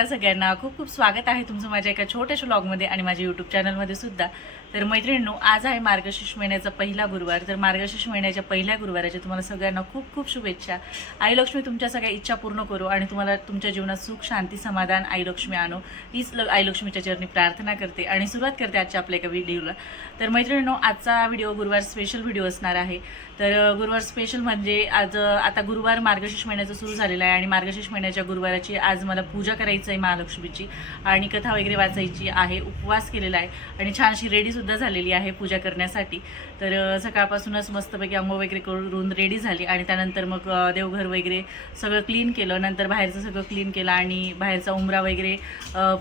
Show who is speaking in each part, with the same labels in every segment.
Speaker 1: नमस्कार सगळ्यांना. खूप खूप स्वागत आहे तुमचं माझ्या एका छोट्याशा ब्लॉगमध्ये आणि माझ्या यूट्यूब चॅनलमध्ये सुद्धा. तर मैत्रिणींनो आज आहे मार्गशीर्ष महिन्याचा पहिला गुरुवार. तर मार्गशीर्ष महिन्याच्या पहिल्या गुरुवाराच्या तुम्हाला सगळ्यांना खूप खूप शुभेच्छा. आई लक्ष्मी तुमच्या सगळ्या इच्छा पूर्ण करू आणि तुम्हाला तुमच्या जीवनात सुख शांती समाधान आई लक्ष्मी आणो. हीच ल- आई लक्ष्मीच्या चरणी प्रार्थना करते आणि सुरुवात करते आजच्या आपल्या एका व्हिडिओला तर मैत्रिणींनो आजचा व्हिडिओ गुरुवार स्पेशल व्हिडिओ असणार आहे. तर गुरुवार स्पेशल म्हणजे आज आता गुरुवार मार्गशीर्ष महिन्याचं सुरू झालेला आहे आणि मार्गशीर्ष महिन्याच्या गुरुवाराची आज मला पूजा करायचं आहे महालक्ष्मीची आणि कथा वगैरे वाचायची आहे उपवास केलेला आहे आणि छानशी रेडीसुद्धा झालेली आहे पूजा करण्यासाठी. तर सकाळपासूनच मस्तपैकी अंघोळ वगैरे करून रेडी झाली आणि त्यानंतर मग देवघर वगैरे सगळं क्लीन केलं. नंतर बाहेरचं सगळं क्लीन केलं आणि बाहेरचा उमरा वगैरे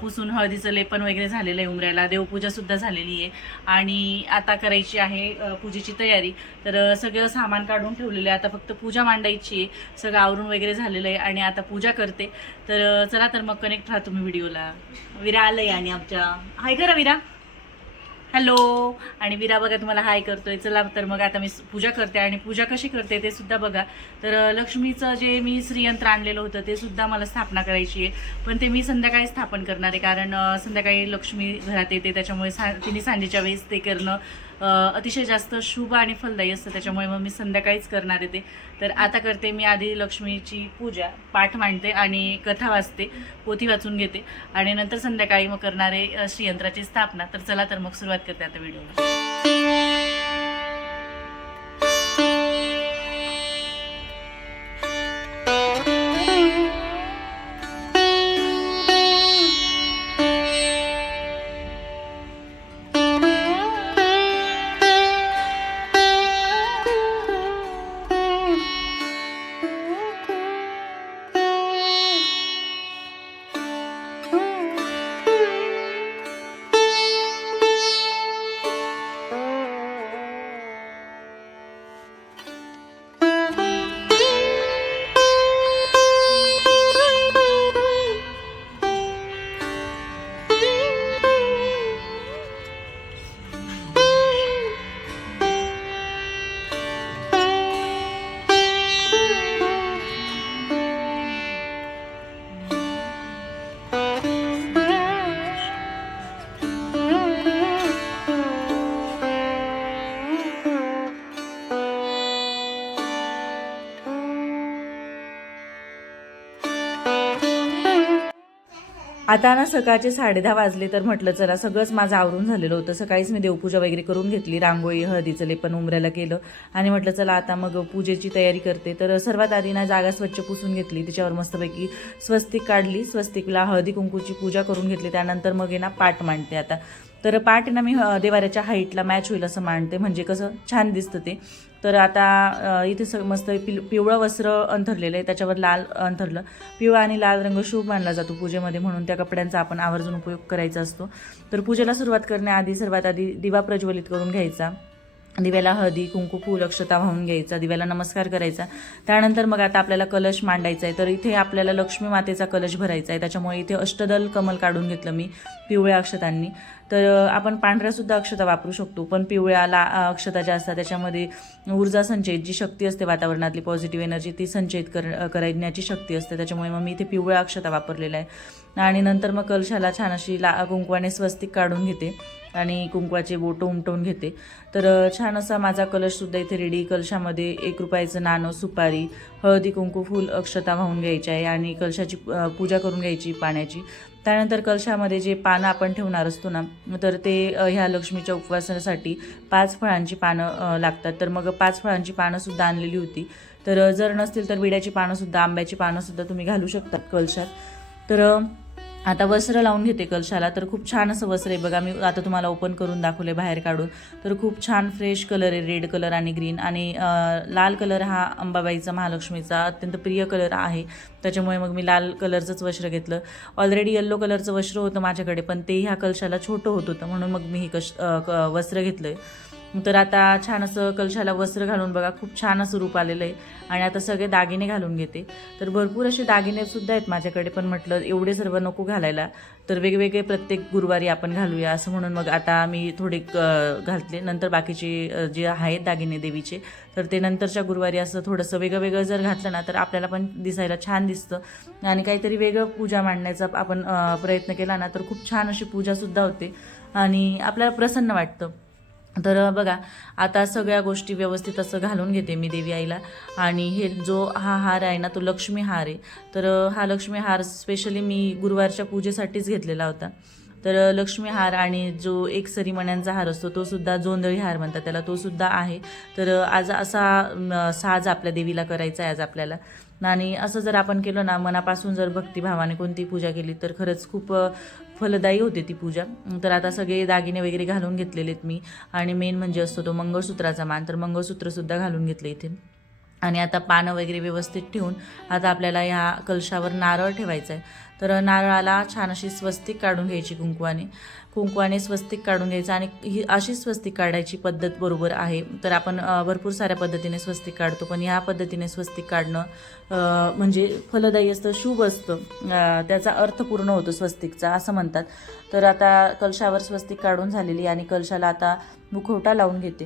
Speaker 1: पुसून हळदीचं लेपन वगैरे झालेलं आहे उमऱ्याला. देवपूजासुद्धा झालेली आहे. आणि आता करायची आहे पूजेची तयारी. तर सगळं सामान काढून ठेवलेलं आहे. आता फक्त पूजा मांडायची आहे. सगळं आवरून वगैरे झालेलं आहे आणि आता पूजा करते. तर चला तर मग कनेक्ट राहा तुम्ही व्हिडिओला. विरा आलं आहे आणि आमच्या हाय करा विरा. हॅलो. आणि विरा बघा तुम्हाला हाय करतोय. चला तर मग आता मी पूजा करते आणि पूजा कशी करते ते सुद्धा बघा. तर लक्ष्मीचं जे मी श्रीयंत्र आणलेलं होतं ते सुद्धा मला स्थापना करायची आहे. पण ते मी संध्याकाळी स्थापन करणार आहे. कारण संध्याकाळी लक्ष्मी घरात येते. त्याच्यामुळे सा तिने सांजेच्या वेळेस ते करणं अतिशय जास्त शुभ आणि फलदायी असतं त्याच्यामुळे मग मी संध्याकाळीच करणार आहे ते. तर आता करते मी आधी लक्ष्मीची पूजा पाठ मांडते आणि कथा वाचते पोथी वाचून घेते. आणि नंतर संध्याकाळी मग करणारे श्रीयंत्राची स्थापना. तर चला तर मग सुरुवात करते आता व्हिडिओला आता ना सकाळचे साडेदहा वाजले तर म्हटलं चला सगळंच माझं आवरून झालेलं होतं. सकाळीच मी देवपूजा वगैरे करून घेतली रांगोळी हळदीचं लेपन उमऱ्याला केलं. आणि म्हटलं चला आता मग पूजेची तयारी करते. तर सर्वात आधी ना जागा स्वच्छ पुसून घेतली तिच्यावर मस्तपैकी स्वस्तिक काढली. स्वस्तिकला हळदी कुंकूची पूजा करून घेतली. त्यानंतर मग आहे ना पाठ मांडते आता. तर पाठ आहे ना मी देवाऱ्याच्या हाईटला मॅच होईल असं मांडते. म्हणजे कसं छान दिसतं ते. तर आता इथे सग मस्त पिल पिवळं वस्त्र अंथरलेलं आहे त्याच्यावर लाल अंथरलं. पिवळा आणि लाल रंग शुभ मानला जातो पूजेमध्ये म्हणून त्या कपड्यांचा आपण आवर्जून उपयोग करायचा असतो. तर पूजेला सुरुवात करण्याआधी सर्वात आधी दिवा प्रज्वलित करून घ्यायचा. दिव्याला हळदी कुंकू फूल अक्षता वाहून घ्यायचा दिव्याला नमस्कार करायचा. त्यानंतर मग आता आपल्याला कलश मांडायचा आहे तर इथे आपल्याला लक्ष्मी मातेचा कलश भरायचा आहे त्याच्यामुळे इथे अष्टदल कमल काढून घेतलं मी पिवळ्या अक्षतांनी. तर आपण पांढऱ्यासुद्धा अक्षता वापरू शकतो पण पिवळ्या ला अक्षता ज्या असतात त्याच्यामध्ये ऊर्जा संचयित जी शक्ती असते वातावरणातली पॉझिटिव्ह एनर्जी ती संचयित कर करण्याची शक्ती असते. त्याच्यामुळे मग मी इथे पिवळ्या अक्षता वापरलेला आहे आणि नंतर मग कलशाला छान अशी ला कुंकवाने स्वस्तिक काढून घेते. आणि कुंकवाचे बोटं उमटवून घेते. तर छान असा माझा कलशसुद्धा इथे रेडी. कलशामध्ये एक रुपयाचं नाणं सुपारी हळदी कुंकू फूल अक्षता वाहून घ्यायची आहे आणि कलशाची पूजा करून घ्यायची पाण्याची. त्यानंतर कलशामध्ये जे पानं आपण ठेवणार असतो ना तर ते ह्या लक्ष्मीच्या उपवासासाठी पाच फळांची पानं लागतात. तर मग पाच फळांची पानंसुद्धा आणलेली होती. तर जर नसतील तर विड्याची पानंसुद्धा आंब्याची पानंसुद्धा तुम्ही घालू शकतात कलशात. तर आता वस्त्र लावून घेते कलशाला. तर खूप छान असं वस्त्र आहे. बघा मी आता तुम्हाला ओपन करून दाखवले बाहेर काढून. तर खूप छान फ्रेश कलर आहे. रेड कलर आणि ग्रीन आणि लाल कलर हा अंबाबाईचा महालक्ष्मीचा अत्यंत प्रिय कलर आहे. त्याच्यामुळे मग मी लाल कलरचंच वस्त्र घेतलं. ऑलरेडी येल्लो कलरचं वस्त्र होतं माझ्याकडे पण ते ह्या कलशाला छोटं होत होतं. म्हणून मग मी हे कश क- वस्त्र घेतलं आहे तर आता छान असं कलशाला वस्त्र घालून बघा खूप छान असं रूप आलेलं आहे. आणि आता सगळे दागिने घालून घेते. तर भरपूर असे दागिनेसुद्धा आहेत माझ्याकडे पण म्हटलं एवढे सर्व नको घालायला. तर वेगवेगळे प्रत्येक गुरुवारी आपण घालूया असं म्हणून मग आता मी थोडे घातले. नंतर बाकीचे जे आहेत दागिने देवीचे तर ते नंतरच्या गुरुवारी असं थोडंसं वेगळं वेगळं जर घातलं ना तर आपल्याला पण दिसायला छान दिसतं. आणि काहीतरी वेगळं पूजा मांडण्याचा आपण प्रयत्न केला ना तर खूप छान अशी पूजासुद्धा होते. आणि आपल्याला प्रसन्न वाटतं. तर बघा आता सगळ्या गोष्टी व्यवस्थित असं घालून घेते मी देवी आईला. आणि हे जो हा हार आहे ना तो लक्ष्मी हार आहे. तर हा लक्ष्मी हार स्पेशली मी गुरुवारच्या पूजेसाठीच घेतलेला होता. तर लक्ष्मी हार आणि जो एक सरीमण्यांचा हार असतो तो सुद्धा जोंधळी हार म्हणतात त्याला तो सुद्धा आहे. तर आज असा साज आपल्या देवीला करायचा आहे आज आपल्याला. आणि असं जर आपण केलं ना मनापासून जर भक्तिभावाने कोणती पूजा केली तर खरंच खूप फलदायी होते ती पूजा. तर आता सगळे दागिने वगैरे घालून घेतलेले आहेत मी. आणि मेन म्हणजे असतो तो मंगळसूत्राचा मान. तर मंगळसूत्रसुद्धा घालून घेतलं इथे. आणि आता पानं वगैरे व्यवस्थित ठेवून आता आपल्याला ह्या कलशावर नारळ ठेवायचा आहे. तर नारळाला छान अशी स्वस्तिक काढून घ्यायची कुंकवाने. कुंकवाने स्वस्तिक काढून घ्यायचं आणि ही अशी स्वस्तिक काढायची पद्धत बरोबर आहे. तर आपण भरपूर साऱ्या पद्धतीने स्वस्तिक काढतो पण ह्या पद्धतीने स्वस्तिक काढणं म्हणजे फलदायी असतं शुभ असतं. त्याचा अर्थ पूर्ण होतो स्वस्तिकचा असं म्हणतात. तर आता कलशावर स्वस्तिक काढून झालेली आणि कलशाला आता मुखवटा लावून घेते.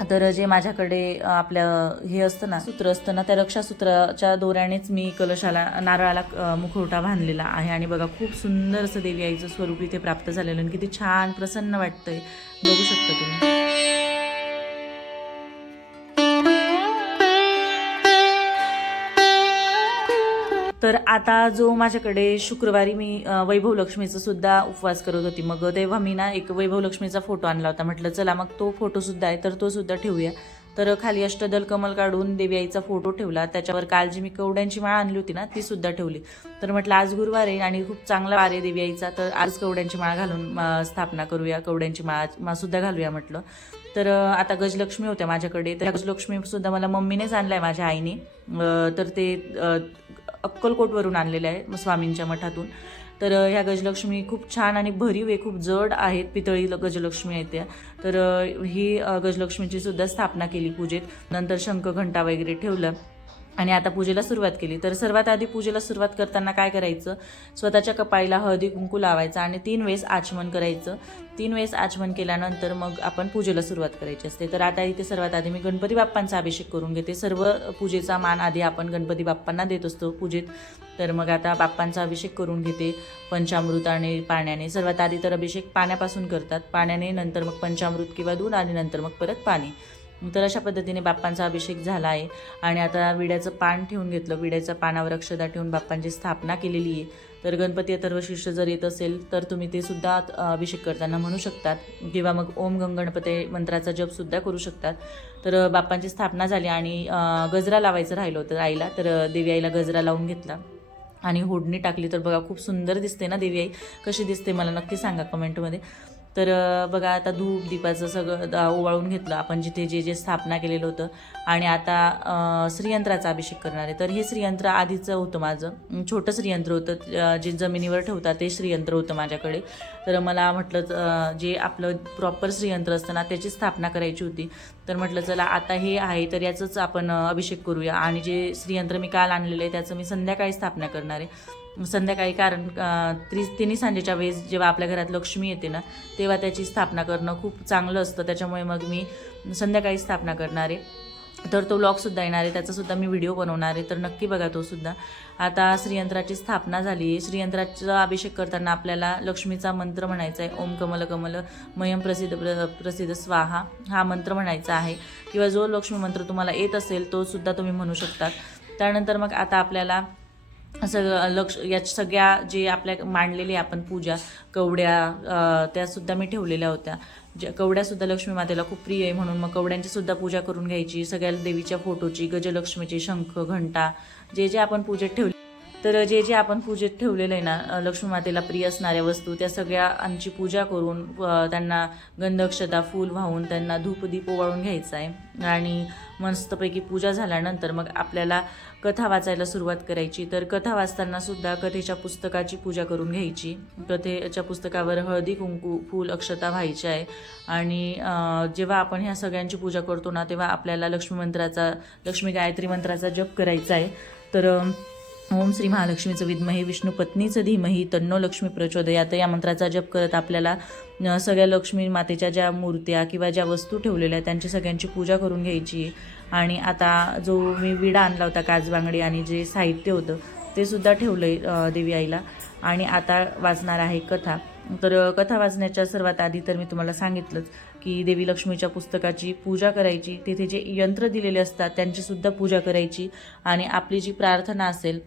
Speaker 1: तर जे माझ्याकडे आपलं हे असतं ना सूत्र असतं ना त्या रक्षासूत्राच्या दोऱ्यानेच मी कलशाला नारळाला मुखवटा बांधलेला आहे. आणि बघा खूप सुंदर असं देवी आईचं स्वरूप इथे प्राप्त झालेलं आणि किती छान प्रसन्न वाटतंय. बघू शकता तुम्ही. तर आता जो माझ्याकडे शुक्रवारी मी वैभव लक्ष्मीचा सुद्धा उपवास करत होती. मग तेव्हा मी ना एक वैभव लक्ष्मीचा फोटो आणला होता. म्हटलं चला मग तो फोटो सुद्धा आहे तर तो सुद्धा ठेवूया. तर खाली अष्टदल कमल काढून देवी आईचा फोटो ठेवला. त्याच्यावर काल जी मी कवड्यांची माळ आणली होती ना ती सुद्धा ठेवली. तर म्हटलं आज गुरुवार आहे आणि खूप चांगला वार आहे देवी आईचा तर आज कवड्यांची माळ घालून स्थापना करूया कवड्यांची माळ मा सुद्धा घालूया म्हटलं. तर आता गजलक्ष्मी होत्या माझ्याकडे. तर गजलक्ष्मी सुद्धा मला मम्मीनेच आणलाय माझ्या आईने. तर ते अक्कलकोटवरून आणलेले आहे मग स्वामींच्या मठातून. तर ह्या गजलक्ष्मी खूप छान आणि भरीव आहे खूप जड आहेत पितळी गजलक्ष्मी आहेत त्या. तर ही गजलक्ष्मीची सुद्धा स्थापना केली पूजेत. नंतर शंखघंटा वगैरे ठेवलं. आणि आता पूजेला सुरुवात केली. तर सर्वात आधी पूजेला सुरुवात करताना काय करायचं? स्वतःच्या कपाळीला हळदी कुंकू लावायचं आणि तीन वेळेस आचमन करायचं. तीन वेळेस आचमन केल्यानंतर मग आपण पूजेला सुरुवात करायची असते. तर आता इथे सर्वात आधी मी गणपती बाप्पांचा अभिषेक करून घेते. सर्व पूजेचा मान आधी आपण गणपती बाप्पांना देत असतो पूजेत. तर मग आता बाप्पांचा अभिषेक करून घेते. पंचामृत आणि पाण्याने. सर्वात आधी तर अभिषेक पाण्यापासून करतात. पाण्याने नंतर मग पंचामृत किंवा दूध आणि नंतर मग परत पाणी. तर अशा पद्धतीने बाप्पांचा अभिषेक झाला आहे आणि आता विड्याचं पान ठेवून घेतलं. विड्याच्या पानावर अक्षदा ठेवून बाप्पांची स्थापना केलेली आहे. तर गणपती अथर्वशिष्य जर येत असेल तर तुम्ही ते सुद्धा अभिषेक करताना म्हणू शकतात. किंवा मग ओम गंगणपते मंत्राचा जप सुद्धा करू शकतात. तर बाप्पांची स्थापना झाली आणि गजरा लावायचं राहिलं होतं आईला. तर देवी आईला गजरा लावून घेतला. आणि होडणी टाकली. तर बघा खूप सुंदर दिसते ना देवी आई? कशी दिसते? मला नक्की सांगा कमेंटमध्ये. तर बघा आता धूप दीपाचं सगळं ओवाळून घेतलं आपण जिथे जे जे स्थापना केलेलं होतं आणि आता श्रीयंत्राचा अभिषेक करणार आहे. तर हे श्रीयंत्र आधीचं होतं माझं. छोटं श्रीयंत्र होतं जे जमिनीवर ठेवतात ते श्रीयंत्र होतं माझ्याकडे. तर मला म्हटलं जे आपलं प्रॉपर श्रीयंत्र असतं ना त्याची स्थापना करायची होती. तर म्हटलं चला आता हे आहे तर याचंच आपण अभिषेक करूया. आणि जे श्रीयंत्र मी काल आणलेलं आहे त्याचं मी संध्याकाळी स्थापना करणार आहे. संध्याकाळी कारण त्रि त्री तिन्ही सांजेच्या वेळेस जेव्हा आपल्या घरात लक्ष्मी येते ना तेव्हा त्याची स्थापना करणं खूप चांगलं असतं. त्याच्यामुळे मग मी संध्याकाळी स्थापना करणार आहे. तर तो ब्लॉगसुद्धा येणार आहे. त्याचासुद्धा मी व्हिडिओ बनवणार आहे. तर नक्की बघा तो सुद्धा. आता श्रीयंत्राची स्थापना झाली आहे. श्रीयंत्राचा अभिषेक करताना आपल्याला लक्ष्मीचा मंत्र म्हणायचा आहे. ओम कमल कमल मयम प्रसिद्ध प्र प्रसिद्ध स्वाहा. हा मंत्र म्हणायचा आहे. किंवा जो लक्ष्मी मंत्र तुम्हाला येत असेल तो सुद्धा तुम्ही म्हणू शकतात त्यानंतर मग आता आपल्याला सगळं लक्ष या सगळ्या जे आपल्या मांडलेली आपण पूजा कवड्या त्यासुद्धा मी ठेवलेल्या होत्या. ज्या कवड्यासुद्धा लक्ष्मी मातेला खूप प्रिय आहे म्हणून मग कवड्यांची सुद्धा पूजा करून घ्यायची सगळ्या देवीच्या फोटोची गजलक्ष्मीची शंख घंटा जे जे आपण पूजेत ठेवले तर जे जे आपण पूजेत ठेवलेलं आहे ना लक्ष्मी मातेला प्रिय असणाऱ्या वस्तू त्या सगळ्या आमची पूजा करून त्यांना गंधक्षता फूल वाहून त्यांना धूपदीप ओवाळून घ्यायचा आहे. आणि मस्तपैकी पूजा झाल्यानंतर मग आपल्याला कथा वाचायला सुरुवात करायची. तर कथा वाचताना सुद्धा कथेच्या पुस्तकाची पूजा करून घ्यायची. कथेच्या पुस्तकावर हळदी कुंकू फूल अक्षता व्हायची आहे. आणि जेव्हा आपण ह्या सगळ्यांची पूजा करतो ना तेव्हा आपल्याला लक्ष्मी मंत्राचा लक्ष्मी गायत्री मंत्राचा जप करायचा आहे. तर ओम श्री महालक्ष्मीचं विद्महे विष्णू पत्नीचं धीमही तन्नो लक्ष्मी प्रचोदयात. या मंत्राचा जप करत आपल्याला सगळ्या लक्ष्मी मातेच्या ज्या मूर्त्या किंवा ज्या वस्तू ठेवलेल्या आहेत त्यांची सगळ्यांची पूजा करून घ्यायची. आणि आता जो मी विडा आणला होता काजबांगडी आणि जे साहित्य होतं ते सुद्धा ठेवलं आहे देवी आईला. आणि आता वाचणार आहे कथा. तर कथा वाचण्याच्या सर्वात आधी तर मी तुम्हाला सांगितलंच की देवी लक्ष्मीच्या पुस्तकाची पूजा करायची. तिथे जे यंत्र दिलेले असतात त्यांची सुद्धा पूजा करायची. आणि आपली जी प्रार्थना असेल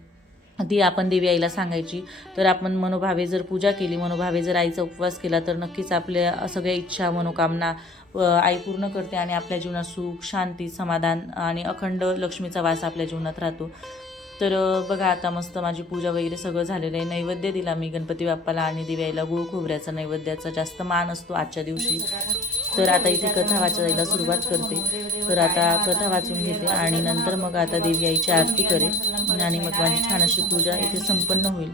Speaker 1: ती आपण देवी आईला सांगायची. तर आपण मनोभावे जर पूजा केली मनोभावे जर आईचा उपवास केला तर नक्कीच आपल्या सगळ्या इच्छा मनोकामना आई पूर्ण करते आणि आपल्या जीवनात सुख शांती समाधान आणि अखंड लक्ष्मीचा वास आपल्या जीवनात राहतो. तर बघा आता मस्त माझी पूजा वगैरे सगळं झालेलं आहे. नैवेद्य दिला मी गणपती बाप्पाला आणि देवी आईला गुळ खोबऱ्याचा नैवेद्याचा जास्त मान असतो आजच्या दिवशी. तर आता इथे कथा वाचायला सुरुवात करते. तर आता कथा वाचून घेते आणि नंतर मग आता देवी आईची आरती करेल आणि मग माझी छान अशी पूजा इथे संपन्न होईल.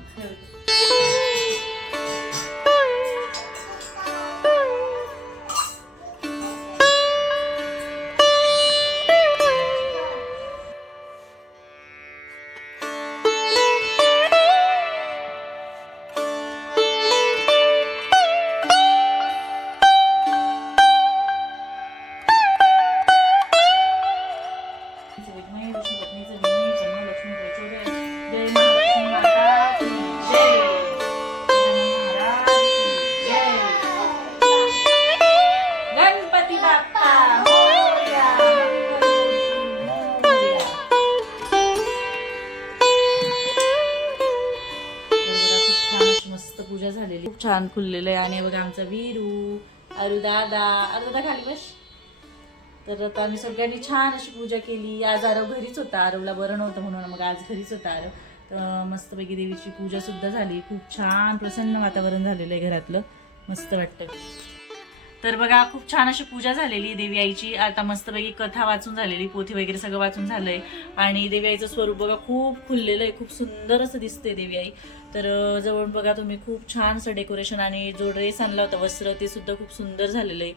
Speaker 1: छान खुललेलं आहे. आणि बघा आमचा वीरू अरु दादा. अरु दादा खाली बस. तर आता आम्ही सगळ्यांनी छान अशी पूजा केली. आज आरव घरीच होता. आरवला बरं नव्हतं म्हणून मग आज घरीच होता आरव. तर मस्तपैकी देवीची पूजा सुद्धा झाली. खूप छान प्रसन्न वातावरण झालेलं आहे घरातलं. मस्त वाटतं तर बघा खूप छान अशी पूजा झालेली आहे देवी आईची. आता मस्तपैकी कथा वाचून झालेली पोथी वगैरे सगळं वाचून झालंय. आणि देवी आईचं स्वरूप बघा खूप खुललेलं आहे खूप सुंदर असं दिसतंय देवी आई. तर जवळून बघा तुम्ही खूप छान असं डेकोरेशन आणि जो ड्रेस आणला होता वस्त्र ते सुद्धा खूप सुंदर झालेलं आहे.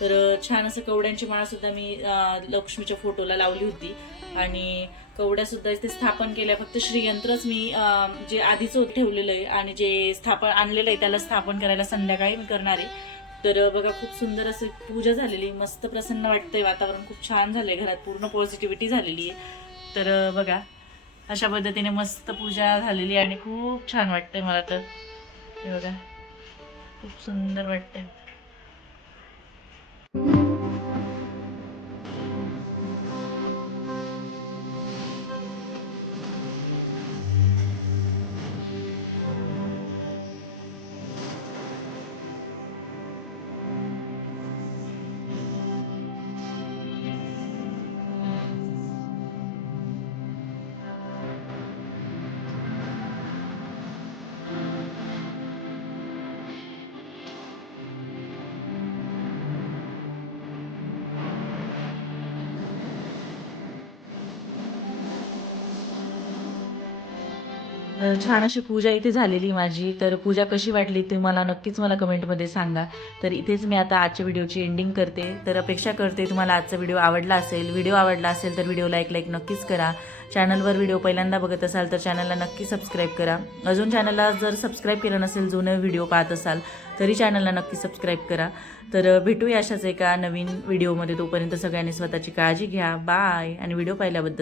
Speaker 1: तर छान असं कवड्यांची माळा सुद्धा मी लक्ष्मीच्या फोटोला लावली होती. आणि कवड्या सुद्धा इथे स्थापन केल्या. फक्त श्रीयंत्रच मी जे आधीच ठेवलेलं आहे आणि जे स्थापन आणलेलं आहे त्याला स्थापन करायला संध्याकाळी मी करणार आहे. तर बघा खूप सुंदर असं पूजा झालेली मस्त प्रसन्न वाटतंय वातावरण. खूप छान झालंय घरात. पूर्ण पॉझिटिव्हिटी झालेली आहे. तर बघा अशा पद्धतीने मस्त पूजा झालेली आहे आणि खूप छान वाटतंय मला तर. बघा खूप सुंदर वाटतंय. छान अशी पूजा इथे झालेली माझी. तर पूजा कशी वाटली ते मला नक्कीच मला कमेंटमध्ये सांगा. तर इथेच मी आता आजच्या व्हिडिओची एंडिंग करते. तर अपेक्षा करते तुम्हाला आजचा व्हिडिओ आवडला असेल व्हिडिओ आवडला असेल तर व्हिडिओला एक लाईक नक्कीच करा. चॅनलवर व्हिडिओ पहिल्यांदा बघत असाल तर चॅनलला नक्की सबस्क्राईब करा. अजून चॅनलला जर सबस्क्राईब केलं नसेल जुनं व्हिडिओ पाहत असाल तरी चॅनलला नक्की सबस्क्राईब करा. तर भेटूया अशाच एका नवीन व्हिडिओमध्ये. तोपर्यंत सगळ्यांनी स्वतःची काळजी घ्या. बाय आणि व्हिडिओ पाहिल्याबद्दल